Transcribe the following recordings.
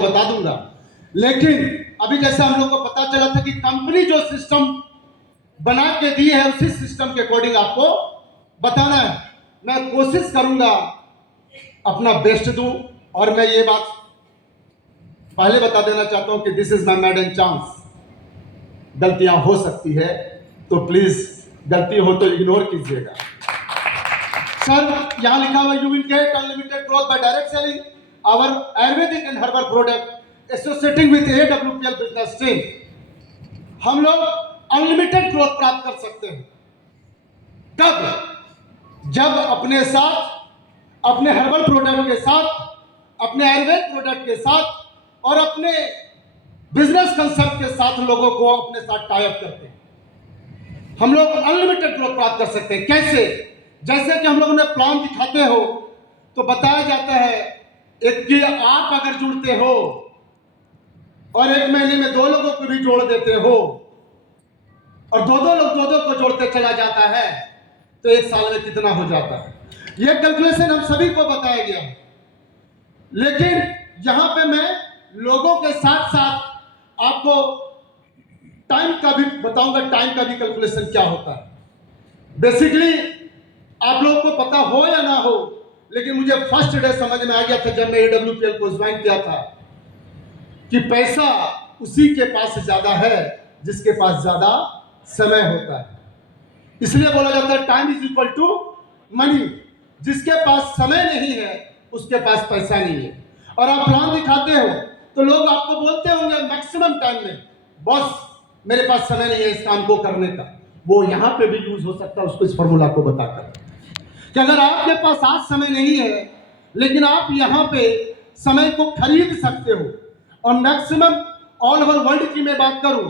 बता दूंगा। लेकिन अभी जैसा हम लोग को पता चला था कि कंपनी जो सिस्टम बना के दी है उसी सिस्टम के अकॉर्डिंग आपको बताना है। मैं कोशिश करूंगा अपना बेस्ट दूं। और मैं ये बात पहले बता देना चाहता हूं कि this is my maiden chance. गलतियां हो सकती है तो प्लीज गलती हो तो इग्नोर कीजिएगा। सर, यहां लिखा हुआ you will get unlimited growth by direct selling our ayurvedic and herbal product associating with AWPL business stream. हम लोग अनलिमिटेड ग्रोथ प्राप्त कर सकते हैं कब? जब अपने साथ, अपने हर्बल प्रोडक्ट के साथ, अपने आयुर्वेद प्रोडक्ट के साथ और अपने बिजनेस कंसेप्ट के साथ लोगों को अपने साथ टाई अप करते हैं। हम लोग अनलिमिटेड ग्रोथ प्राप्त कर सकते हैं। कैसे? जैसे कि हम लोग उन्हें प्लान दिखाते हो तो बताया जाता है एक कि आप अगर जुड़ते हो और एक महीने में 2 लोगों को भी जोड़ देते हो और 2-2 लोग 2-2 को जोड़ते चला जाता है तो 1 साल में कितना हो जाता है। यह कैलकुलेशन हम सभी को बताया गया है। लेकिन यहां पे मैं लोगों के साथ साथ आपको टाइम का भी बताऊंगा, टाइम का भी कैलकुलेशन क्या होता है। बेसिकली आप लोगों को पता हो या ना हो, लेकिन मुझे फर्स्ट डे समझ में आ गया था जब मैं AWPL को ज्वाइन किया था कि पैसा उसी के पास ज्यादा है जिसके पास ज्यादा समय होता है। इसलिए बोला जाता है time is equal to money. जिसके पास समय नहीं है उसके पास पैसा नहीं है। और आप प्लान दिखाते हो तो लोग आपको बोलते होंगे मैक्सिमम टाइम में, बॉस मेरे पास समय नहीं है इस काम को करने का। वो यहां पे भी यूज हो सकता है उसको इस फॉर्मूला को बताकर कि अगर आपके पास आज समय नहीं है लेकिन आप यहां पे समय को खरीद सकते हो। और मैक्सिमम ऑल ओवर वर्ल्ड की मैं बात करूं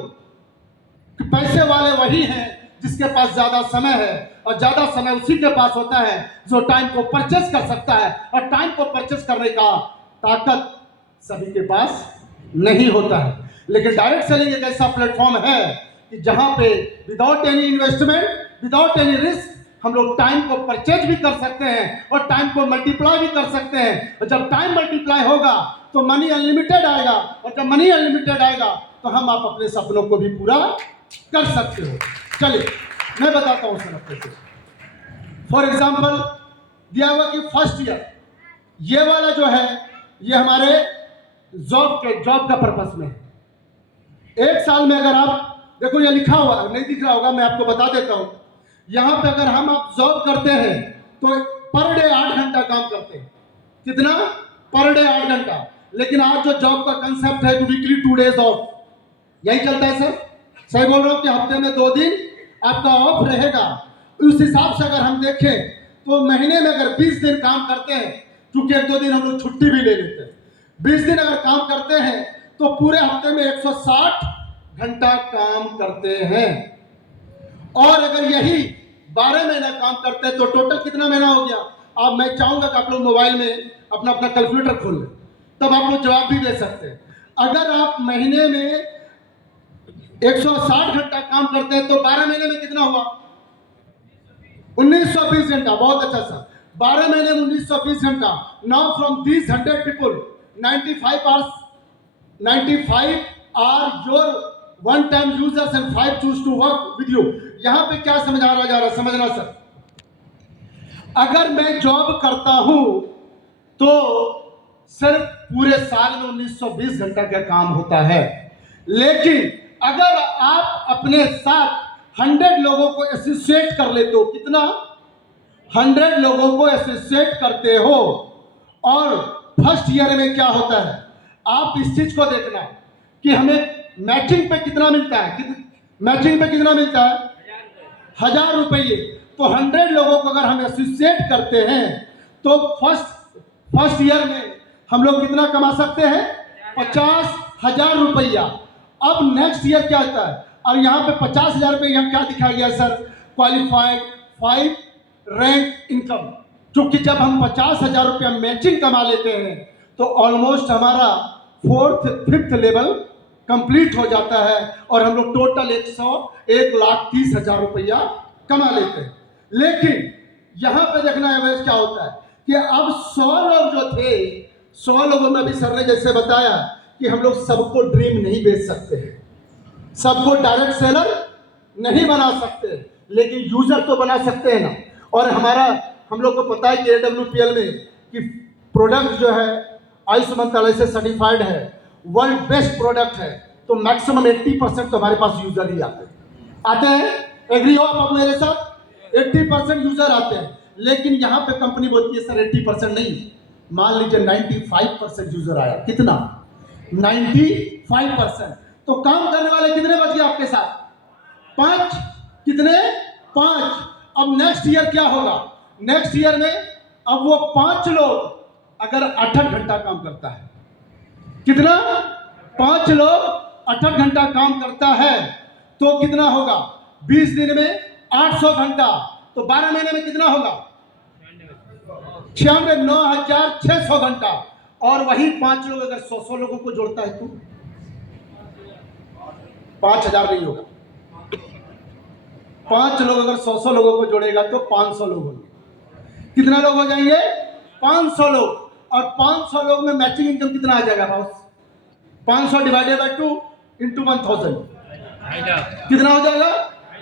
कि पैसे वाले वही हैं जिसके पास ज्यादा समय है और ज्यादा समय उसी के पास होता है जो टाइम को परचेस कर सकता है। और टाइम को परचेस करने का ताकत सभी के पास नहीं होता है। लेकिन डायरेक्ट सेलिंग एक ऐसा प्लेटफॉर्म है कि जहां पे without any investment, without any risk हम लोग टाइम को परचेज भी कर सकते हैं और टाइम को मल्टीप्लाई भी कर सकते हैं। और जब टाइम मल्टीप्लाई होगा तो मनी अनलिमिटेड आएगा और जब मनी अनलिमिटेड आएगा तो हम आप अपने सपनों को भी पूरा कर सकते हो। चलिए मैं बताता हूं सर आपको। फॉर एग्जाम्पल दिया हुआ कि फर्स्ट ईयर ये वाला जो है ये हमारे जॉब का पर्पस में है। 1 साल में अगर आप देखो ये लिखा हुआ नहीं दिख रहा होगा, मैं आपको बता देता हूं। यहां पे अगर हम आप जॉब करते हैं तो पर डे 8 घंटा काम करते हैं। कितना? पर डे 8 घंटा। लेकिन आज जो जॉब का कंसेप्ट है वीकली 2 डेज ऑफ, यही चलता है सर। सही बोल रहा हूं कि हफ्ते में 2 दिन आपका ऑफ रहेगा। उस हिसाब से अगर हम देखें तो महीने में अगर 20 दिन काम करते हैं, क्योंकि 1-2 दिन हम लोग छुट्टी भी ले लेते हैं, 20 दिन अगर काम करते हैं तो पूरे हफ्ते में 160 घंटा काम करते हैं। और अगर यही 12 महीना काम करते हैं तो टोटल कितना महीना हो गया? अब मैं चाहूंगा कि आप लोग मोबाइल में अपना अपना कैलकुलेटर खोल लें, तब आप लोग जवाब भी दे सकते हैं। अगर आप महीने में 160 घंटा काम करते हैं तो 12 महीने में कितना हुआ? 1920 घंटा। बहुत अच्छा सर, 12 महीने में 1920 घंटा। Now from this 100 people 95 are your one time users and 5 choose to work with you. यहां पे क्या समझा जा रहा समझना सर। अगर मैं जॉब करता हूं तो सिर्फ पूरे साल में 1920 घंटा का काम होता है। लेकिन अगर आप अपने साथ 100 लोगों को एसोसिएट कर लेते हो, कितना? 100 लोगों को एसोसिएट करते हो। और फर्स्ट ईयर में क्या होता है आप इस चीज को देखना कि हमें मैचिंग पे कितना मिलता है। मैचिंग पे कितना मिलता है? 1000 रुपये। तो 100 लोगों को अगर हम एसोसिएट करते हैं तो फर्स्ट ईयर में हम लोग कितना कमा सकते हैं? 50,000 रुपया। अब नेक्स्ट ईयर क्या होता है? और यहाँ पे 50,000 रुपये यहाँ क्या दिखाया गया सर? Qualified 5 rank income. क्योंकि जब हम 50,000 रुपया मैचिंग कमा लेते हैं तो ऑलमोस्ट हमारा 4th-5th लेवल कंप्लीट हो जाता है और हम लोग टोटल 1,30,000 रुपया कमा लेते हैं। लेकिन यहां पे देखना एवरेज क्या होता है कि अब 100 लोग जो थे, 100 लोगों में भी सर ने जैसे बताया कि हम लोग सबको ड्रीम नहीं बेच सकते हैं, सबको डायरेक्ट सेलर नहीं बना सकते, लेकिन यूजर तो बना सकते हैं ना। और हम लोग को पता है कि AWPL में कि प्रोडक्ट जो है आयुष मंत्रालय से सर्टिफाइड है, वर्ल्ड बेस्ट प्रोडक्ट है, तो मैक्सिमम 80% तो हमारे पास यूजर ही आते हैं। एग्री हो आप मेरे साथ? 80% यूजर आते हैं, लेकिन यहाँ पे कंपनी बोलती है सर 80% नहीं, मान लीजिए 95% यूजर आया। कितना? 95%। तो काम करने वाले कितने बच गए आपके साथ? 5। कितने? 5। अब नेक्स्ट ईयर क्या होगा? नेक्स्ट ईयर में अब वो 5 लोग अगर 8 घंटा काम करता है, कितना? 5 लोग 8 घंटा काम करता है तो कितना होगा? 20 दिन में 800 घंटा, तो 12 महीने में कितना होगा? 96,600 घंटा। और वही 5 लोग अगर 100 लोगों को जोड़ता है तो 5,000 नहीं होगा। 5 लोग अगर 100 लोगों को जोड़ेगा तो 500 लोग होंगे। कितना लोग हो जाएंगे? 500 लोग। और 500 लोग में मैचिंग इनकम कितना आ जाएगा बॉस? 500 डिवाइडेड बाय 2 इंटू 1000 कितना हो जाएगा?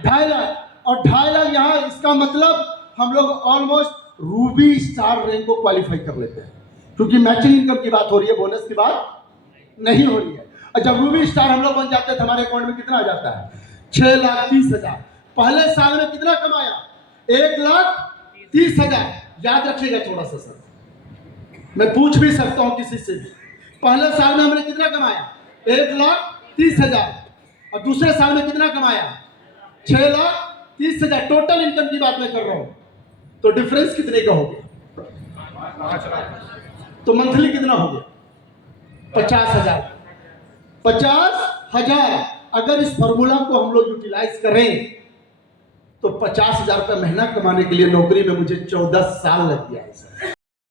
2.5 लाख। और 2.5 लाख यहाँ, इसका मतलब हम लोग ऑलमोस्ट रूबी स्टार रैंक को क्वालिफाई कर लेते हैं, क्योंकि मैचिंग इनकम की बात हो रही है, बोनस की बात नहीं हो रही है। और जब रूबी स्टार हम लोग बन जाते हैं तो हमारे अकाउंट में कितना आ जाता है? 6,30,000। पहले साल में कितना कमाया? 1,30,000। याद रखिएगा थोड़ा सा सर, मैं पूछ भी सकता हूं किसी से भी। पहले साल में हमने कितना कमाया? 1,30,000। और दूसरे साल में कितना कमाया? 6,30,000। टोटल इनकम की बात मैं कर रहा हूं, तो डिफरेंस कितने का हो गया? तो मंथली कितना हो गया? 50,000। 50,000। अगर इस फॉर्मूला को हम लोग यूटिलाइज करें तो 50,000 रुपये महीना कमाने के लिए नौकरी में मुझे 14 साल लग गया है सर।